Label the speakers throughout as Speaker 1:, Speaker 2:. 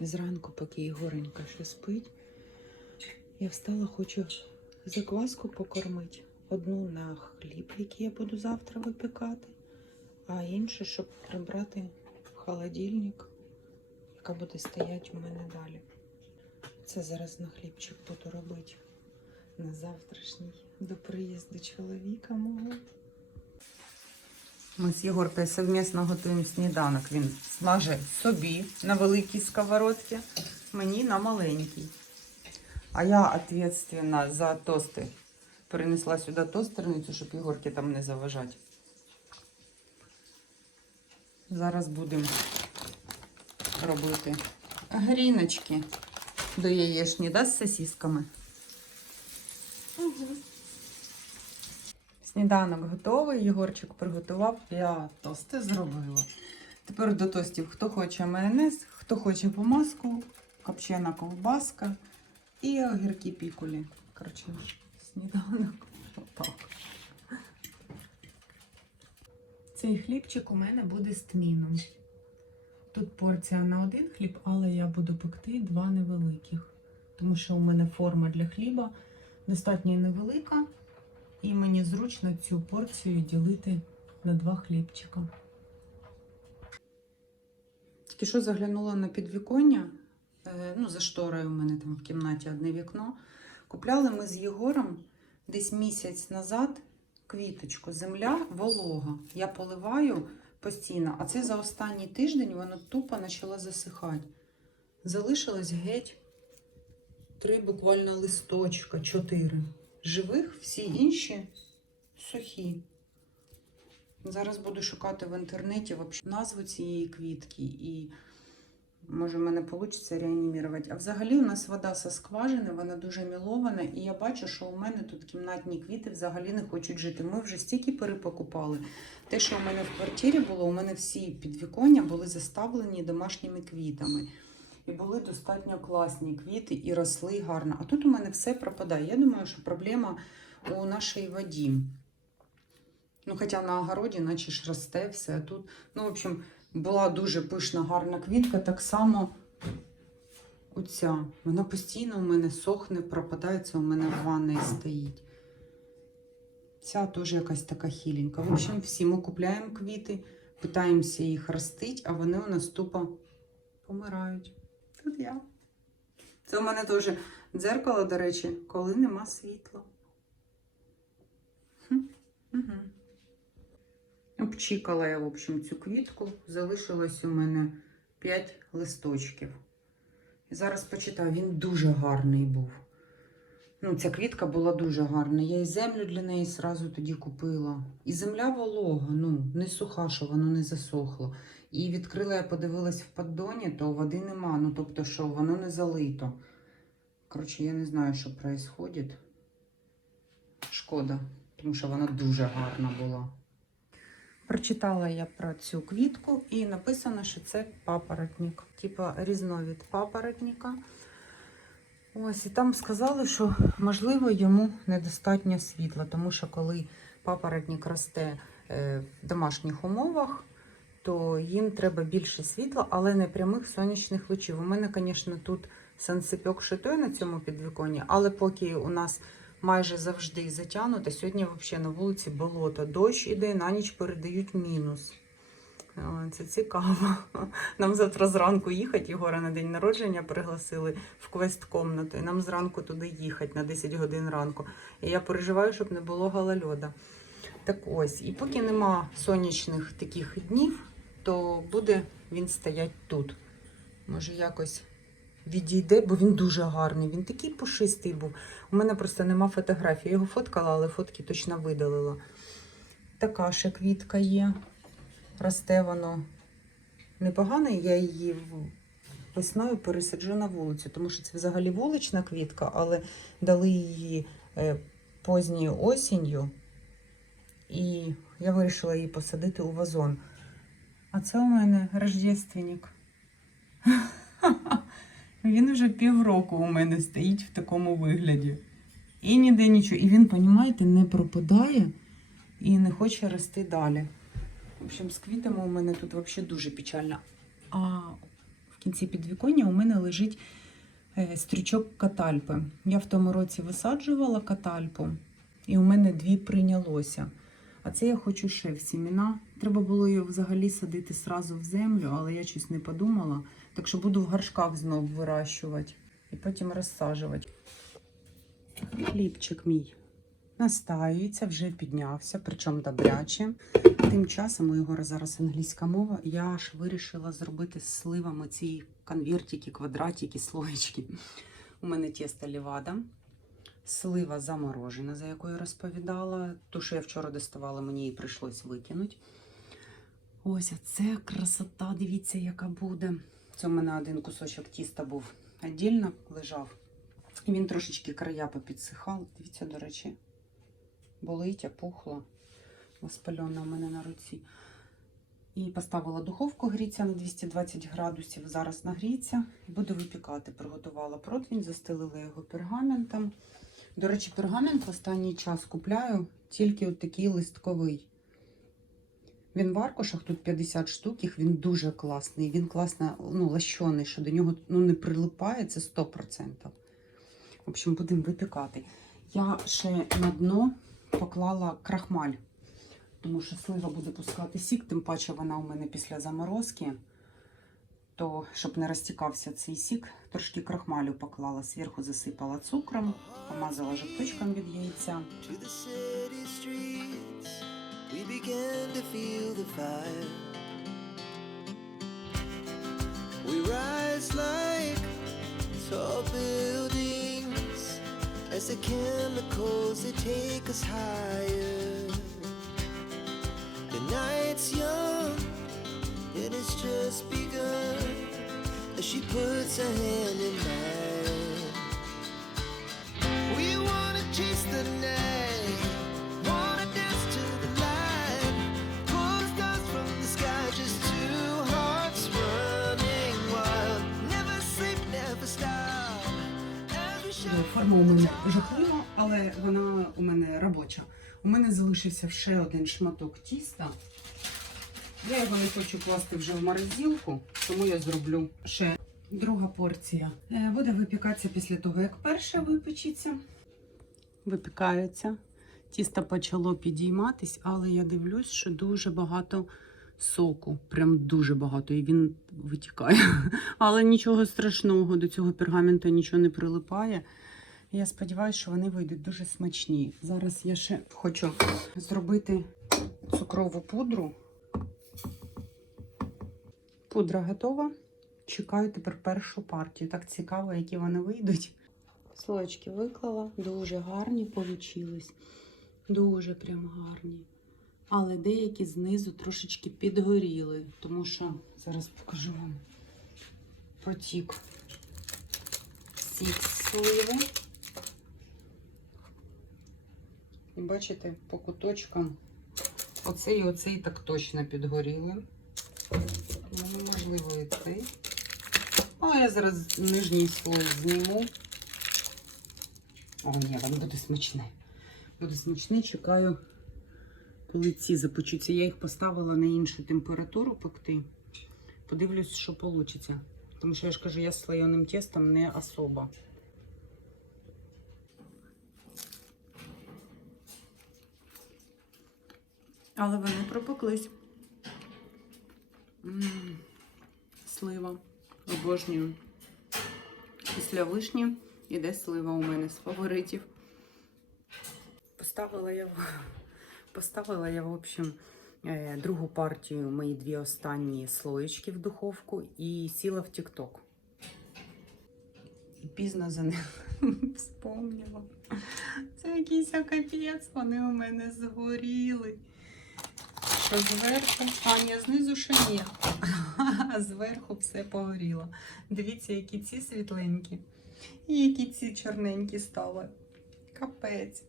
Speaker 1: Зранку, поки Ігоренька ще спить, я встала, хочу закваску покормити. Одну на хліб, який я буду завтра випікати, а іншу, щоб прибрати в холодильник, яка буде стояти у мене далі. Це зараз на хлібчик буду робити на завтрашній до приїзду чоловіка мого. Ми з Єгоркою совмісно готуємо сніданок. Він смаже собі на великій сковородці, мені на маленькій. А я відповідальна за тости. Перенесла сюди тостерницю, щоб Єгорки там не заважати. Зараз будемо робити гріночки до яєчні, да, з сосісками. Сніданок готовий, Єгорчик приготував, я тости зробила. Тепер до тостів хто хоче майонез, хто хоче помазку, копчена ковбаска і огірки пікулі. Коротше, сніданок. Отак. Цей хлібчик у мене буде з тміном. Тут порція на один хліб, але я буду пекти два невеликих, тому що у мене форма для хліба достатньо невелика. І мені зручно цю порцію ділити на два хлібчика. Тільки що заглянула на підвіконня. Е, Ну, за шторою у мене там в кімнаті одне вікно. Купляли ми з Єгором десь місяць назад квіточку. Земля волога. Я поливаю постійно, а це за останній тиждень воно тупо почало засихати. Залишилось геть три буквально листочка, чотири живих, всі інші сухі. Зараз буду шукати в інтернеті назву цієї квітки і може в мене вийде реанімірувати. А взагалі у нас вода со скважини, вона дуже мілована, і я бачу, що у мене тут кімнатні квіти взагалі не хочуть жити. Ми вже стільки перепокупали. Те, що у мене в квартирі було, у мене всі підвіконня були заставлені домашніми квітами. І були достатньо класні квіти і росли гарно. А тут у мене все пропадає. Я думаю, що проблема у нашій воді. Ну, хоча на огороді, наче ж росте все. А тут, ну, в общем, була дуже пишна, гарна квітка. Так само оця. Вона постійно у мене сохне, пропадається, у мене в ванні стоїть. Ця теж якась така хіленька. В общем, всі ми купляємо квіти, питаємося їх ростити, а вони у нас тупо помирають. Тут я. Це у мене теж дзеркало, до речі, коли нема світла. Обчікала я, в общем, цю квітку. Залишилось у мене 5 листочків. І зараз почитаю, він дуже гарний був. Ну, ця квітка була дуже гарна. Я і землю для неї зразу тоді купила. І земля волога, ну, не суха, що воно не засохло. І відкрила, я подивилась в поддоні, то води нема. Ну, тобто, що воно не залито. Коротше, я не знаю, що відбувається. Шкода, тому що вона дуже гарна була. Прочитала я про цю квітку і написано, що це папоротник, типа різновид папоротника. Ось, і там сказали, що можливо йому недостатньо світла, тому що коли папоротник росте е, в домашніх умовах, то їм треба більше світла, але не прямих сонячних лучів. У мене, звісно, тут санцепьок шитою на цьому підвіконні, але поки у нас майже завжди затягнуто, сьогодні взагалі на вулиці болото. Дощ іде, на ніч передають мінус. Це цікаво. Нам завтра зранку їхати. Єгора на день народження пригласили в квест-комнату. І нам зранку туди їхати на 10 годин ранку. І я переживаю, щоб не було голольода. Так ось, і поки нема сонячних таких днів, то буде він стоять тут. Може, якось відійде, бо він дуже гарний. Він такий пушистий був. У мене просто нема фотографії. Я його фоткала, але фотки точно видалила. Така ще квітка є. Росте воно непогано. Я її весною пересаджу на вулицю, тому що це взагалі вулична квітка, але дали її е, позньою осінню. І я вирішила її посадити у вазон. А це у мене рождественник. Він вже півроку у мене стоїть в такому вигляді. І ніде нічого. І він, розумієте, не пропадає і не хоче рости далі. В общем, з квітами у мене тут взагалі дуже печально. А в кінці підвіконня у мене лежить е, стрючок катальпи. Я в тому році висаджувала катальпу, і у мене дві прийнялося. А це я хочу ще в сіміна. Треба було її взагалі садити сразу в землю, але я щось не подумала. Так що буду в горшках знов вирощувати і потім розсаджувати. Хлібчик мій настаюється, вже піднявся, причому добряче. Тим часом у його зараз англійська мова. Я аж вирішила зробити з сливами ці конвертики, квадратики, слоєчки. У мене тісто лівада, слива заморожена, за якою розповідала. Ту, що я вчора доставала, мені її прийшлось викинути. Ось оце красота, дивіться, яка буде. Це у мене один кусочок тіста був віддільно лежав. Він трошечки края попідсихав. Дивіться, до речі, болить, опухло. Воспальона у мене на руці. І поставила духовку гріться на 220 градусів. Зараз нагріється буду випікати. Приготувала противень, застелила його пергаментом. До речі, пергамент в останній час купляю тільки от такий листковий. Він в аркушах, тут 50 штук, їх він дуже класний. Він класно ну, лащений, що до нього ну, не прилипає, це 100%. В общем, будемо випікати. Я ще на дно поклала крахмаль, тому що слива буде пускати сік, тим паче вона у мене після заморозки. То, щоб не розтікався цей сік, трошки крахмалю поклала, зверху засипала цукром, помазала жовточком від яйця.
Speaker 2: We rise like tall buildings as the chemicals they take us higher. The night's young and it's just begun she puts her hand in mine. We wanna chase the night, wanna dance to the light, pull the stars from the sky, just two hearts running wild. Never sleep, never stop.
Speaker 1: Ну, Форма у мене жахлива, але вона у мене робоча. У мене залишився ще один шматок тіста. Я його не хочу класти вже в морозилку, тому я зроблю ще друга порція. Е, Буде випікатися після того, як перша випечеться. Випікається. Тісто почало підійматись, але я дивлюсь, що дуже багато соку. Прям дуже багато. І він витікає. Але нічого страшного, до цього пергаменту нічого не прилипає. Я сподіваюся, що вони вийдуть дуже смачні. Зараз я ще хочу зробити цукрову пудру. Пудра готова. Чекаю тепер першу партію. Так цікаво, які вони вийдуть. Слоєчки виклала, дуже гарні получились. Дуже прям гарні. Але деякі знизу трошечки підгоріли, тому що зараз покажу вам потік сік сливи. І бачите, по куточкам оцей і оцей так точно підгоріли. Ну, можливо, і цей. А я зараз нижній слой зніму. О, ні, воно буде смачне. Буде смачне, чекаю, коли ці запечуться. Я їх поставила на іншу температуру пекти. Подивлюсь, що вийде. Тому що я ж кажу, я з слоєним тестом не особо. Але вони пропеклись. М, Слива. Обожнюю. Після вишні іде слива у мене з фаворитів. Поставила я, поставила я, в общем, е, другу партію, мої дві останні слоєчки в духовку і сіла в Тік-Ток. Пізно за них вспомнила. Це якийсь капець, вони у мене згоріли. Що зверху, а ні, знизу ще ні. Зверху все погоріло. Дивіться, які ці світленькі. І які ці чорненькі стали. Капець.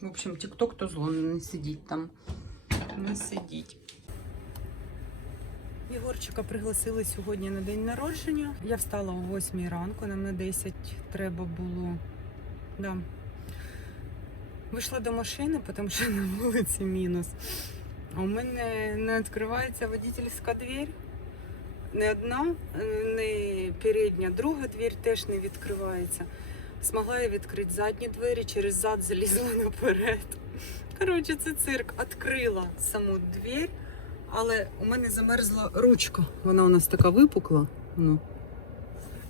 Speaker 1: В общем, тік-ток то зло, не сидіть там. Не сидіть. Єгорчика пригласили сьогодні на день народження. Я встала о 8 ранку, нам на 10 треба було. Да. Вийшла до машини, тому що на вулиці мінус. А у мене не відкривається водительська двір. Не одна, е, не передня друга двір теж не відкривається. Змогла я відкрити задні двері, через зад залізла наперед. Коротше, це цирк. Відкрила саму двір, але у мене замерзла ручка. Вона у нас така випукла. Ну.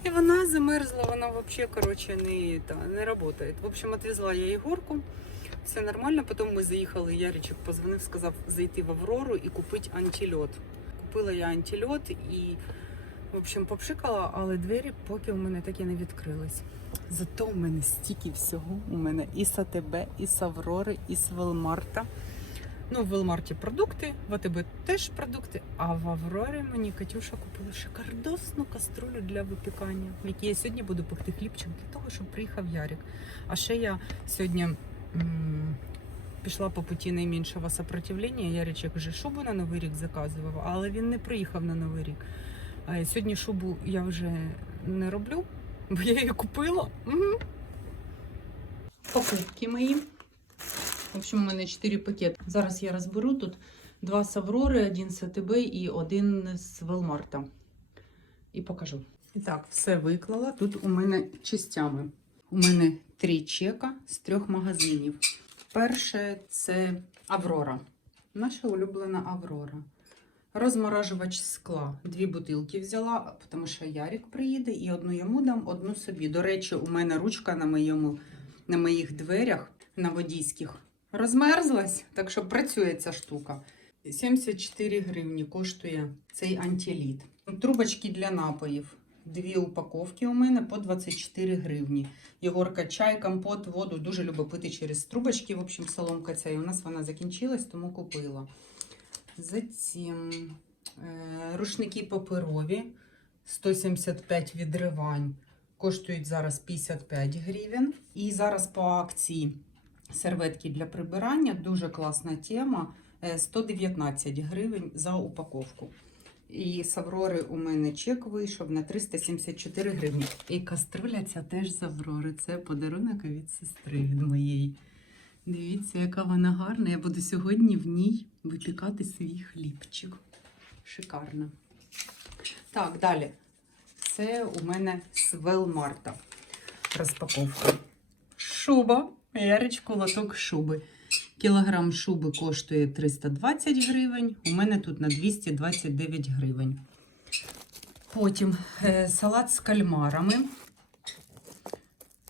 Speaker 1: І вона замерзла, вона взагалі, не, не працює. В общем, відвезла я Єгорку. Все нормально. Потім ми заїхали, Яричок позвонив, сказав зайти в Аврору і купити антильот. Купила я антильот і, в общем, попшикала, але двері поки у мене так і не відкрились. Зато у мене стільки всього. У мене і з АТБ, і з Аврори, і з Велмарта. Ну, в Велмарті продукти, в АТБ теж продукти, а в Аврорі мені Катюша купила шикардосну каструлю для випікання, в якій я сьогодні буду пекти хлібчик для того, щоб приїхав Ярик. А ще я сьогодні пішла по путі найменшого сопротивлення. Яричек вже шубу на Новий рік заказував, але він не приїхав на Новий рік. Сьогодні шубу я вже не роблю, бо я її купила. Угу. Покупки мої. В общем, у мене 4 пакети. Зараз я розберу тут два з Аврори, один з АТБ і один з Велмарта. І покажу. І так, все виклала. Тут у мене частями. У мене три чека з трьох магазинів. Перше це Аврора. Наша улюблена Аврора. Розморажувач скла. Дві бутилки взяла, тому що Ярик приїде і одну йому дам, одну собі. До речі, у мене ручка на, моєму, на моїх дверях на водійських розмерзлась, так що працює ця штука. 74 гривні коштує цей антиліт. Трубочки для напоїв. Дві упаковки у мене по 24 гривні. Єгорка чай, компот, воду дуже любить пити через трубочки. В общем, соломка ця. І у нас вона закінчилась, тому купила. Затім е, рушники паперові 175 відривань. Коштують зараз 55 гривень. І зараз по акції серветки для прибирання. Дуже класна тема. е, 119 гривень за упаковку. І з Аврори у мене чек вийшов на 374 гривні. І каструля ця теж з Аврори. Це подарунок від сестри від моєї. Дивіться, яка вона гарна. Я буду сьогодні в ній випікати свій хлібчик. Шикарно. Так, далі. Це у мене з Велмарта. Розпаковка. Шуба. Яричку лоток шуби. Кілограм шуби коштує 320 гривень. У мене тут на 229 гривень. Потім е, салат з кальмарами.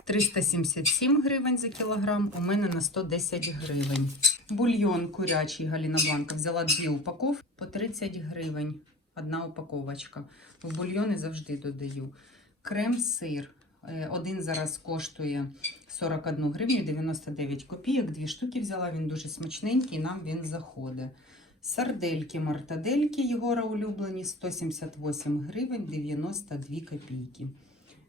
Speaker 1: 377 гривень за кілограм, у мене на 110 гривень. Бульйон курячий Галіна Бланка взяла дві упаковки по 30 гривень. Одна упаковочка. В бульйони завжди додаю. Крем-сир. Е, Один зараз коштує 41 гривню 99 копійок. Дві штуки взяла, він дуже смачненький, нам він заходить. Сардельки, мартадельки Єгора улюблені 178 гривень 92 копійки.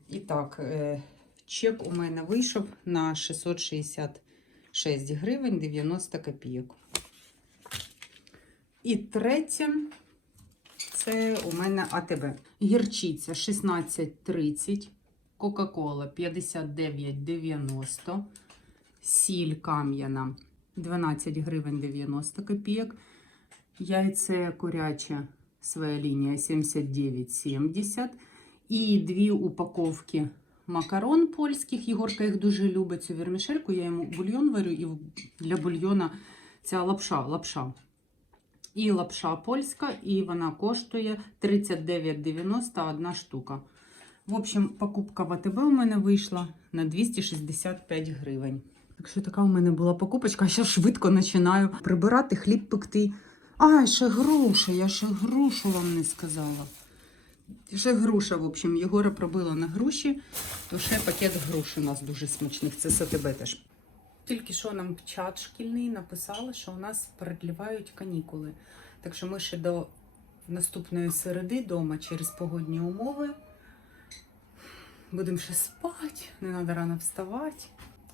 Speaker 1: І так, е, чек у мене вийшов на 666 гривень 90 копійок. І третє, це у мене АТБ. Гірчиця 16,30, Кока-Кола 59,90, сіль кам'яна 12 гривень 90 копійок, яйце куряче своя лінія 79,70 і дві упаковки макарон польських. Єгорка їх дуже любить цю вермішельку. Я йому бульйон варю і для бульйона ця лапша. лапша. І лапша польська, і вона коштує 39,90 одна штука. В общем, покупка в АТБ у мене вийшла на 265 гривень. Так що така у мене була покупочка. А зараз швидко починаю прибирати, хліб пекти. А, ще груша, я ще грушу вам не сказала. Ще груша, в общем, Єгора пробила на груші, то ще пакет груш у нас дуже смачних. Це з АТБ теж. Тільки що нам чат шкільний написали, що у нас продлівають канікули. Так що ми ще до наступної середи вдома через погодні умови. Будемо ще спати, не треба рано вставати.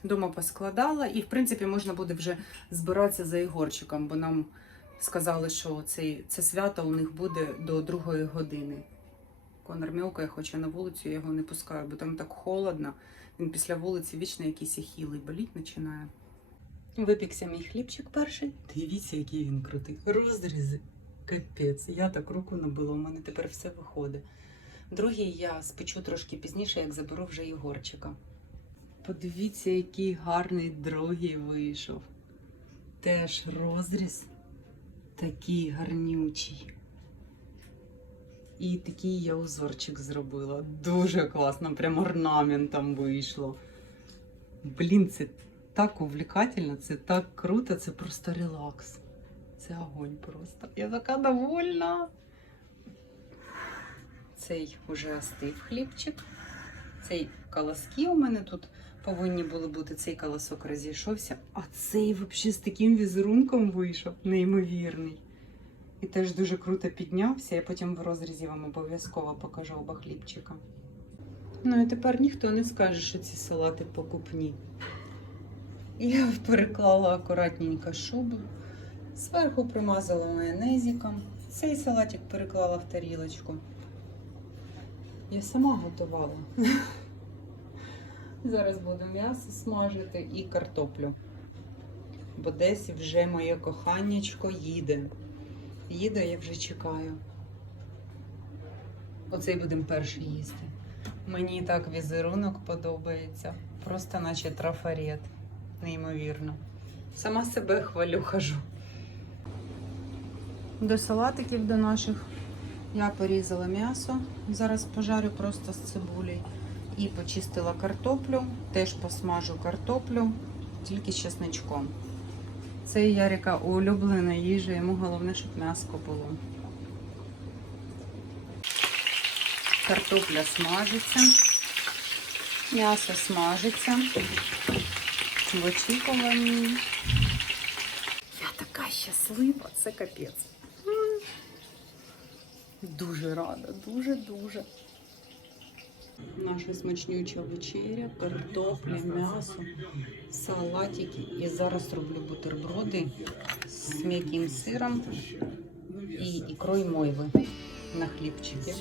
Speaker 1: Дома поскладала, і в принципі можна буде вже збиратися за Ігорчиком, бо нам сказали, що цей, це свято у них буде до другої години. Конор м'явкає, хоче на вулицю, я його не пускаю, бо там так холодно. Він після вулиці вічно якийсь хілий боліть починає. Випікся мій хлібчик перший. Дивіться, який він крутий. Розрізи. Капець. Я так руку набила, у мене тепер все виходить. Другий я спечу трошки пізніше, як заберу вже Єгорчика. Подивіться, який гарний другий вийшов. Теж розріз такий гарнючий. І такий я узорчик зробила. Дуже класно, прям орнаментом вийшло. Блін, це так увлекательно, це так круто, це просто релакс. Це огонь просто. Я така довольна. Цей уже остив хлібчик. Цей колоски у мене тут повинні були бути. Цей колосок розійшовся, а цей взагалі з таким візерунком вийшов, неймовірний. І теж дуже круто піднявся. Я потім в розрізі вам обов'язково покажу оба хлібчика. Ну і тепер ніхто не скаже, що ці салати покупні. Я переклала акуратненько шубу, зверху примазала майонезиком. Цей салатик переклала в тарілочку. Я сама готувала. Зараз буду м'ясо смажити і картоплю. Бо десь вже моє коханнячко їде. Їде, я вже чекаю. Оцей будемо перший їсти. Мені так візерунок подобається. Просто наче трафарет. Неймовірно. Сама себе хвалю хожу. До салатиків до наших я порізала м'ясо. Зараз пожарю просто з цибулею. І почистила картоплю. Теж посмажу картоплю, тільки з чесничком. Це Ярика улюблена їжа, йому головне, щоб м'яско було. Картопля смажиться, м'ясо смажиться. В очікуванні. Я така щаслива, це капець. Дуже рада, дуже-дуже. Наша смачнюча вечеря, картопля, м'ясо, салатики. І зараз роблю бутерброди з м'яким сиром і ікрою мойви на хлібчики.